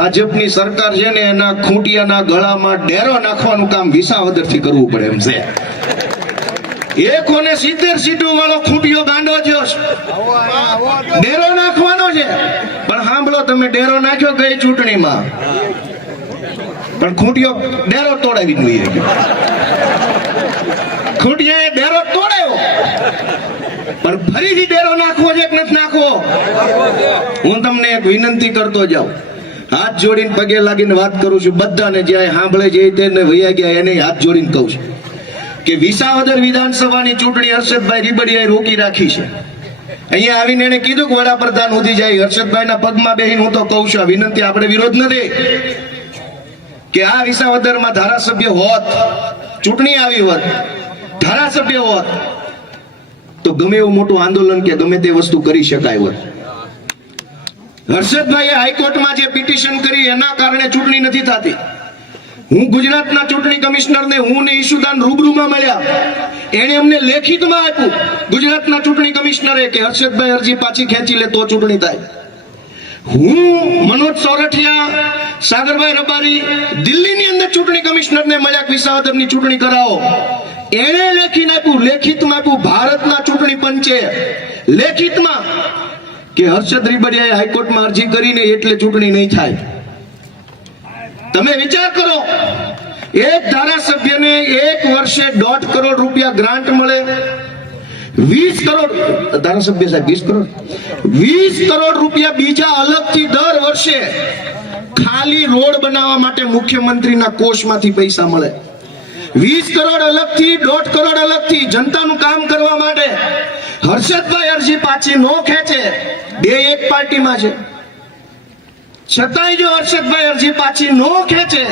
ભાજપની સરકાર છે ને એના ખૂંટિયાના ગળામાં ડેરો નાખવાનું કામ વિસાવદરથી કરવું પડે એમ છે. એકોને કોને સિત્તેર સીટો વાળો ખૂંટિયો ગાંડો થયો ડેરો નાખવાનો છે. પણ સાંભળો, તમે ડેરો નાખ્યો ગઈ ચૂંટણીમાં? પણ ખૂંટિયો ડેરો તોડાવી જોઈએ. લઈએ ડેરો તોડાયો. પણ ફરીથી ડેરો નાખવો છે કે નથી નાખવો? હું તમને એક વિનંતી કરતો જાઉં. હાથ જોડીને પગે લાગીને વાત કરું છું, બધાને જ્યાં સાંભળે છે તેને વૈયા ગયા, એને હાથ જોડીને કહું છું કે વિસાવદર વિધાનસભાની ચૂંટણી હર્ષદભાઈ રીબડિયાએ રોકી રાખી છે. અહીંયા આવીને એને કીધું કે વડાપ્રધાન ઉધી જાય, હર્ષદભાઈના પગમાં બેહીને હું તો કહું છું, આ વિનંતી આપણે વિરોધ નથી કે આ વિસાવદરમાં ધારાસભ્ય હોત, ચૂંટણી આવી હોત, ધારાસભ્ય હોત, તો ગમે એવું મોટું આંદોલન કે ગમે તે વસ્તુ કરી શકાય હોત. હર્ષદભાઈએ હાઈકોર્ટમાં જે પિટિશન કરી, એના કારણે ચૂંટણી નથી થતી. હું ગુજરાતના ચૂંટણી કમિશનરને, હું ને ઈશુદાન રૂબરૂમાં મળ્યા. એણે અમને લેખિતમાં આપ્યું, ગુજરાતના ચૂંટણી કમિશનરે, કે હર્ષદભાઈ અરજી પાછી ખેંચી લે તો ચૂંટણી થાય. હું, મનોજ સોરઠિયા, સાગરભાઈ રબારી, દિલ્હીની અંદર ચૂંટણી કમિશનરને મળ્યા વિસાવદરની ચૂંટણી કરાવો. એણે લેખીને આપ્યું, લેખિતમાં આપ્યું, ભારતના ચૂંટણી પંચે. લેખિતમાં કે હર્ષદ રીબડિયાએ હાઈકોર્ટમાં અરજી કરીને એટલે ચૂંટણી નહીં થાય. તમે વિચાર કરો, એક ધારાસભ્યને એક વર્ષે દોઢ કરોડ રૂપિયા ગ્રાન્ટ મળે. વીસ કરોડ, ધારાસભ્ય સાહેબ, વીસ કરોડ. વીસ કરોડ રૂપિયા બીજા અલગથી દર વર્ષે ખાલી રોડ બનાવવા માટે મુખ્યમંત્રીના કોષમાંથી પૈસા મળે. વીસ કરોડ અલગથી, દોઢ કરોડ અલગથી જનતાનું કામ કરવા માટે હર્ષદભાઈ અરજી પાછી નો ખેંચે. બે એક પાર્ટીમાં છે. છતાંય જો હર્ષદભાઈ અરજી પાછી નો ખેંચે,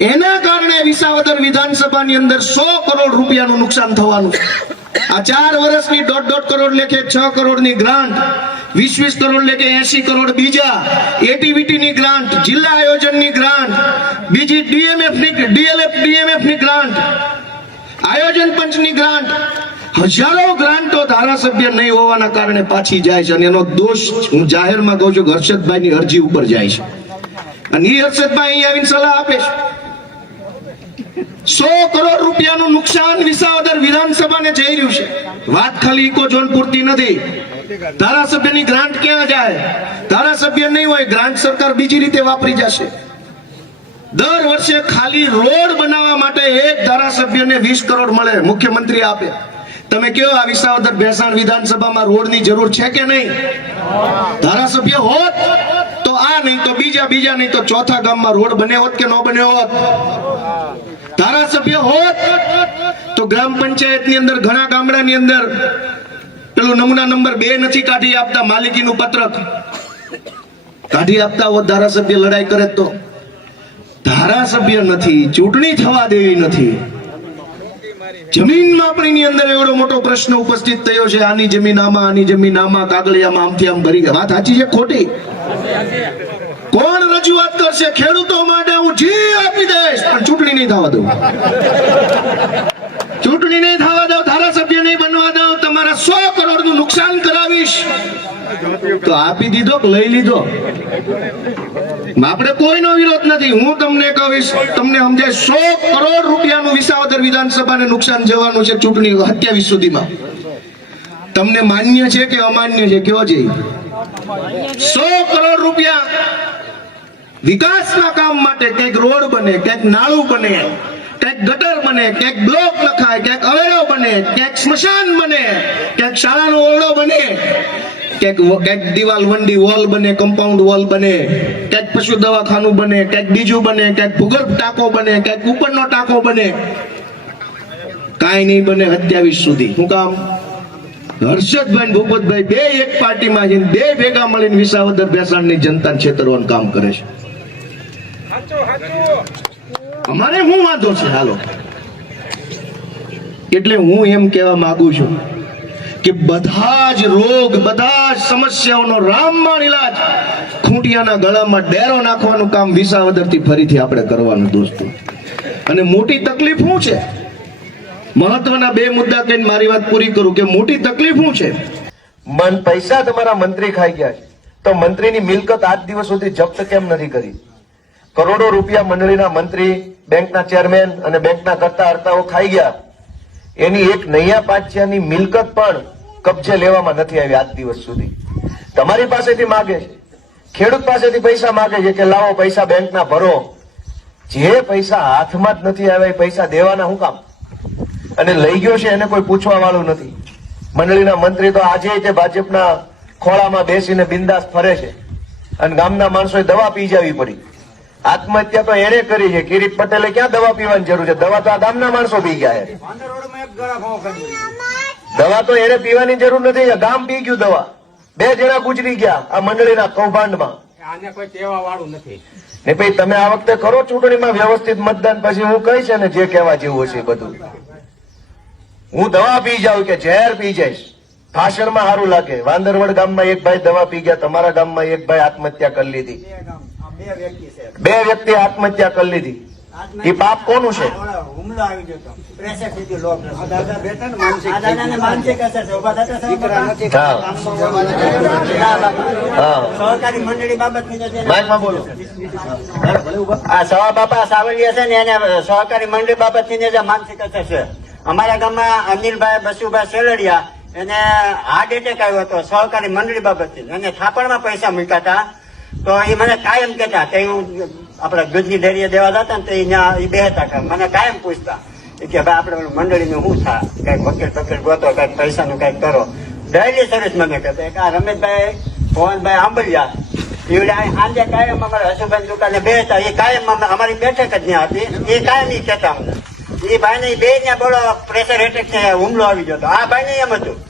એના કારણે વિસાવદર વિધાનસભાની અંદર સો કરોડ રૂપિયાનું નુકસાન થવાનું છે. આ ચાર વર્ષની દોઢ દોઢ કરોડ લેખે છ કરોડની ગ્રાન્ટ, વીસ વીસ કરોડ લેખે એસી કરોડ બીજા એટીવીટી ની ગ્રાન્ટ, જિલ્લા આયોજનની ગ્રાન્ટ, બીજી ડીએમએફની ડીએલએફ ડીએમએફની ગ્રાન્ટ, આયોજન પંચની ગ્રાન્ટ. હજારો ગ્રાન્ટો ધારાસભ્ય નહીં હોવાના કારણે પાછી જાય છે અને એનો દોષ હું જાહેરમાં કહું છું કે હર્ષદભાઈની અરજી ઉપર જાય છે. અને એ હર્ષદભાઈ અહીં આવીને સલાહ આપે છે. સો કરોડ રૂપિયાનું નુકસાન વિસાવદર વિધાનસભાને જઈ રહ્યું છે. વાત ખાલી ઇકો ઝોન પૂરતી નથી. ધારાસભ્યની ગ્રાન્ટ ક્યાં જાય? ધારાસભ્ય નહીં હોય, ગ્રાન્ટ સરકાર બીજી રીતે વાપરી જશે. દર વર્ષે ખાલી રોડ બનાવવા માટે એક ધારાસભ્યને વીસ કરોડ મળે, મુખ્યમંત્રી આપે. તમે કયો આ વિસાવદર ભેસાણ વિધાનસભામાં રોડની જરૂર છે કે નહીં? ધારાસભ્ય હોત તો આ નહીં તો બીજા બીજા નહીં તો ચોથા ગામમાં રોડ બને હોત કે ન બને હોત? ધારાસભ્ય હોત તો ગ્રામ પંચાયતની અંદર, ઘણા ગામડાની અંદર પેલું નમૂના નંબર બે નથી કાઢી આપતા માલિકીનું પત્રક. કાઢી આપતા હોત ધારાસભ્ય લડાઈ કરે તો. ધારાસભ્ય નથી, ચૂંટણી થવા દેવી નથી. જમીન માપણીની અંદર એવડો મોટો પ્રશ્ન ઉપસ્થિત થયો છે, આની જમીન આમાં, આની જમીન આમાં, કાગળિયામાં આમથી આમ ભરી ગયા. વાત સાચી છે ખોટી? કોણ રજૂઆત કરશે? ખેડૂતો માટે હું જી આપી દઈશ, પણ ચૂંટણી નહીં થવા દઉં. ચૂંટણી નહીં થવા દઉં ધારાસભ્ય નહીં બનવા દઉં તમારા સો કરોડનું નુકસાન કરાવીશ. તો આપી દીધો લઈ લીધો? આપણે કોઈનો વિરોધ નથી. હું તમને કહીશ, તમને સમજાય સો કરોડ રૂપિયાનું વિસાવદર વિધાનસભાને નુકસાન જવાનું છે ચૂંટણી અત્યાવીસ સુધીમાં. તમને માન્ય છે કે અમાન્ય છે? કયો છે? સો કરોડ રૂપિયા વિકાસના કામ માટે કંઈક રોડ બને કંઈક નાળું બને. કંઈક ગટર બને, ક્યાંક બ્લોક નખાય, ક્યાંક અવેડો બને, ક્યાંક સ્મશાન બને, ક્યાંક શાળાનો ઓરડો બને, ક્યાંક ક્યાંક દિવાલ વંડી વોલ બને કમ્પાઉન્ડ વોલ બને, ક્યાંક પશુ દવાખાનું બને, ક્યાંક બીજું બને, ક્યાંક ભૂગર્ભ ટાંકો બને, ક્યાંક ઉપરનો ટાંકો બને. કાંઈ નહીં બને સત્યાવીસ સુધી. શું કામ? હર્ષદભાઈ ભૂપતભાઈ બે એક પાર્ટીમાં બે ભેગા મળીને વિસાવદર ભેસાણની જનતાને છેતરવાનું કામ કરે છે. અમારે શું વાંધો છે? હાલો. એટલે હું એમ કહેવા માંગુ છું કે બધા જ રોગ, બધા જ સમસ્યાઓનો રામબાણ ઇલાજ ખૂંટિયાના ગળામાં ડેરો નાખવાનું કામ વિસાવદરથી ફરીથી આપણે કરવાનું દોસ્તો. અને મોટી તકલીફ શું છે? મહત્વના બે મુદ્દા કહીને મારી વાત પૂરી કરું કે મોટી તકલીફ શું છે? મન પૈસા તમારા મંત્રી ખાઈ ગયા છે. તો મંત્રીની મિલકત આજ દિવસ સુધી જપ્ત કેમ નથી કરી? કરોડો રૂપિયા મંડળીના મંત્રી, બેંકના ચેરમેન અને બેંકના કરતા હર્તાઓ ખાઈ ગયા. એની એક નૈયા પાંચિયાની મિલકત પણ કબજે લેવામાં નથી આવી આજ દિવસ સુધી. તમારી પાસેથી માગે છે. ખેડૂત પાસેથી પૈસા માગે છે કે લાવો, પૈસા બેંકના ભરો. જે પૈસા હાથમાં જ નથી આવ્યા, એ પૈસા દેવાના હું કામ? અને લઈ ગયો છે એને કોઈ પૂછવા વાળું નથી. મંડળીના મંત્રી તો આજે તે ભાજપના ખોળામાં બેસીને બિંદાસ ફરે છે. અને ગામના માણસોએ દવા પી જવી પડી. આત્મહત્યા તો એને કરી છે. કિરીટ પટેલે ક્યાં દવા પીવાની જરૂર છે? દવા તો આ ગામના માણસો પી ગયા દવા તો એને પીવાની જરૂર નથી. ગામ પી ગયું દવા. બે જણા ગુજરી ગયા આ મંડળીના કૌભાંડમાં. આને કોઈ કહેવા વાળું નથી. ને ભાઈ તમે આ વખતે કરો ચૂંટણીમાં વ્યવસ્થિત મતદાન પછી હું કહીશ ને જે કહેવા જેવું હશે બધું. હું દવા પી જાઉં કે ઝેર પી જઈશ. ભાષણમાં સારું લાગે. વાંદરવડ ગામમાં એક ભાઈ દવા પી ગયા તમારા ગામમાં એક ભાઈ આત્મહત્યા કરી લીધી. બે વ્યક્તિ આત્મહત્યા કરી લીધી. એ પાપ કોનું છે? હુમલો આવી ગયો પ્રેશર સીધી લો દાદા બેઠા ને માનસિક આ દાદાને માનસિક અસર છે. ઊભા થતા દીકરા નથી હા હા સહકારી મંડળી બાબત માઇકમાં બોલો. આ સવા બાપા સાવલિયા છે ને એને સહકારી મંડળી બાબતથી જે માનસિક અસર છે. અમારા ગામમાં અનિલભાઈ બસુભાઈ સેલડિયા એને હાર્ટ એટેક આવ્યો હતો સહકારી મંડળી બાબતથી અને થાપણમાં પૈસા મૂક્યા હતા. તો એ મને કાયમ કહેતા કે હું આપણે ગજની ડેરીએ દેવા જતા ને તો એ ત્યાં એ બેહતા કે મને કાયમ પૂછતા કે ભાઈ, આપણે મંડળીનું શું થાય કંઈક વકીલ તકીલ ગોતો કંઈક પૈસાનું કંઈક કરો. ડેલી સર્વિસ મને કહેતા કે આ રમેશભાઈ, મોહનભાઈ આંબલિયા એવડે સાંજે કાયમ અમારા હસુભાઈ દુકાને બેહતા, એ કાયમ અમે- અમારી બેઠક જ ત્યાં હતી, એ કાયમ ઈ કહેતા અમને. એ ભાઈને બે ને બોલો, પ્રેશર એટેક હુમલો આવી ગયો આ ભાઈ ને એમ હતું.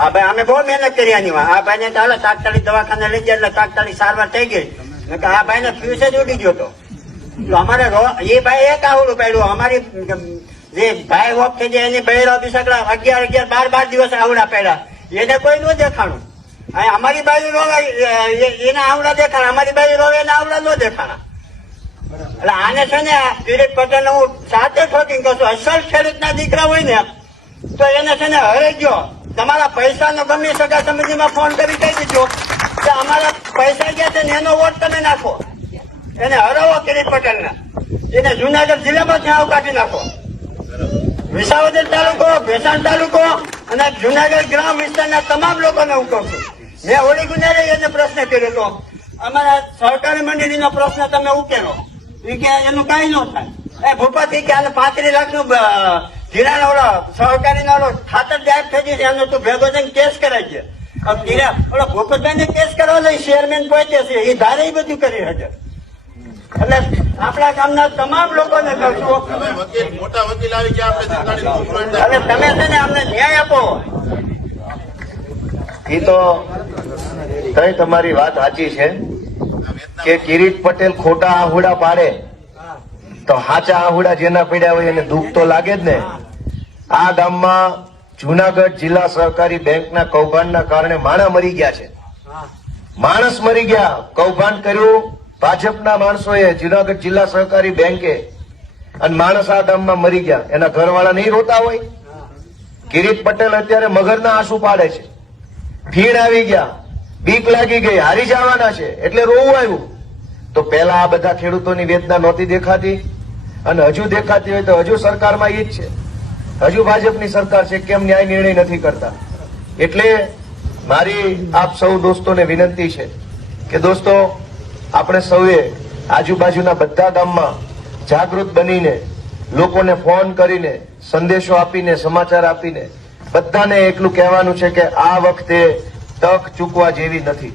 આ ભાઈ, અમે બહુ મહેનત કરી આની. આ ભાઈ ને ચાલો તાત્કાલિક દવાખાને લઈ ગયા, એટલે તાત્કાલિક સારવાર થઈ ગઈ. આ ભાઈ ને ફ્યુસ જ ઉડી ગયો હતો અમારે એ ભાઈ એક આવડું પડ્યું. અમારી જે ભાઈ વોક થઈ જાય એની બહેરો બી સગડા અગિયાર અગિયાર, બાર બાર દિવસ આવડા પડ્યા. એને કોઈ ન દેખાણું. અમારી બાજુ રોવાય એ- એના આવડા દેખાણા. અમારી બાજુ રોવે, એના આવડા ન દેખાણા. એટલે આને છે ને કિરીટ પટેલ હું સાથે ઠોકીને કહું છું, અસલ ખેડૂતના દીકરા હોય ને, તો એને છે ને હરે ગયો. તમારા પૈસાનો ગમે સગા સંબંધીમાં ફોન કરી કહી દીધો. કે અમારા પૈસા ગયા છે ને એનો વોટ તમે નાખો. એને હરાવો કિરીટ પટેલને. એને જુનાગઢ જિલ્લામાં ત્યાં કાઢી નાખો. વિસાવદર તાલુકો, ભેસાણ તાલુકો અને જુનાગઢ ગ્રામ વિસ્તારના તમામ લોકોને હું કહું છું. મેં હોળી ગુનારે એને પ્રશ્ન કર્યો હતો અમારા સહકારી મંડળીનો પ્રશ્ન તમે ઉકેલો. એ કે, એનું કઈ ન થાય. એ ભૂપતિ કે આને પાંત્રીસ લાખ નું ધિરાણ ઓલો સહકારી નો ઓલો ખાતર ગાયબ થઈ ગઈ છે એનો તું ભેગો થઈને કેસ કરાઈ છે. ધીરા ઓલો ભૂપતભાઈ ને કેસ કરવા લઈ ચેરમેન પહોંચે છે એ ધારે બધું કરી શકે. એટલે આપણા ગામના તમામ લોકોને કહું તમે મોટા વકીલ આવી ગયા આપણે અને તમે છે ને અમને ન્યાય આપો. એ તો કઈ તમારી વાત સાચી છે કે કિરીટ પટેલ ખોટા આહુડા પાડે. તો હાચા આહુડા જેના પીડ્યા હોય એને દુઃખ તો લાગે જ ને. આ ગામમાં જુનાગઢ જિલ્લા સહકારી બેંકના કૌભાંડના કારણે માણા મરી ગયા છે. માણસ મરી ગયા. કૌભાંડ કર્યું. ભાજપના માણસોએ જુનાગઢ જિલ્લા સહકારી બેંકે. અને માણસ આ ગામમાં મરી ગયા. એના ઘરવાળા નહીં રોતા હોય? કિરીટ પટેલ અત્યારે મગરના આંસુ પાડે છે. ભીડ આવી ગયા. બીક લાગી ગઈ. હારી જવાના છે. એટલે રોવું આવ્યું. તો પહેલા આ બધા ખેડૂતોની વેદના નહોતી દેખાતી. અને હજુ દેખાતી હોય તો હજુ સરકારમાં ઈ જ છે. હજુ ભાજપની સરકાર છે, કેમ ન્યાય નિર્ણય નથી કરતા? એટલે મારી આપ સૌ દોસ્તોને વિનંતી છે કે દોસ્તો, આપણે સૌએ આજુબાજુના બધા ગામમાં જાગૃત બનીને, લોકોને ફોન કરીને, સંદેશો આપીને, સમાચાર આપીને, બધાને એટલું કહેવાનું છે કે આ વખતે તક ચૂકવા જેવી નથી.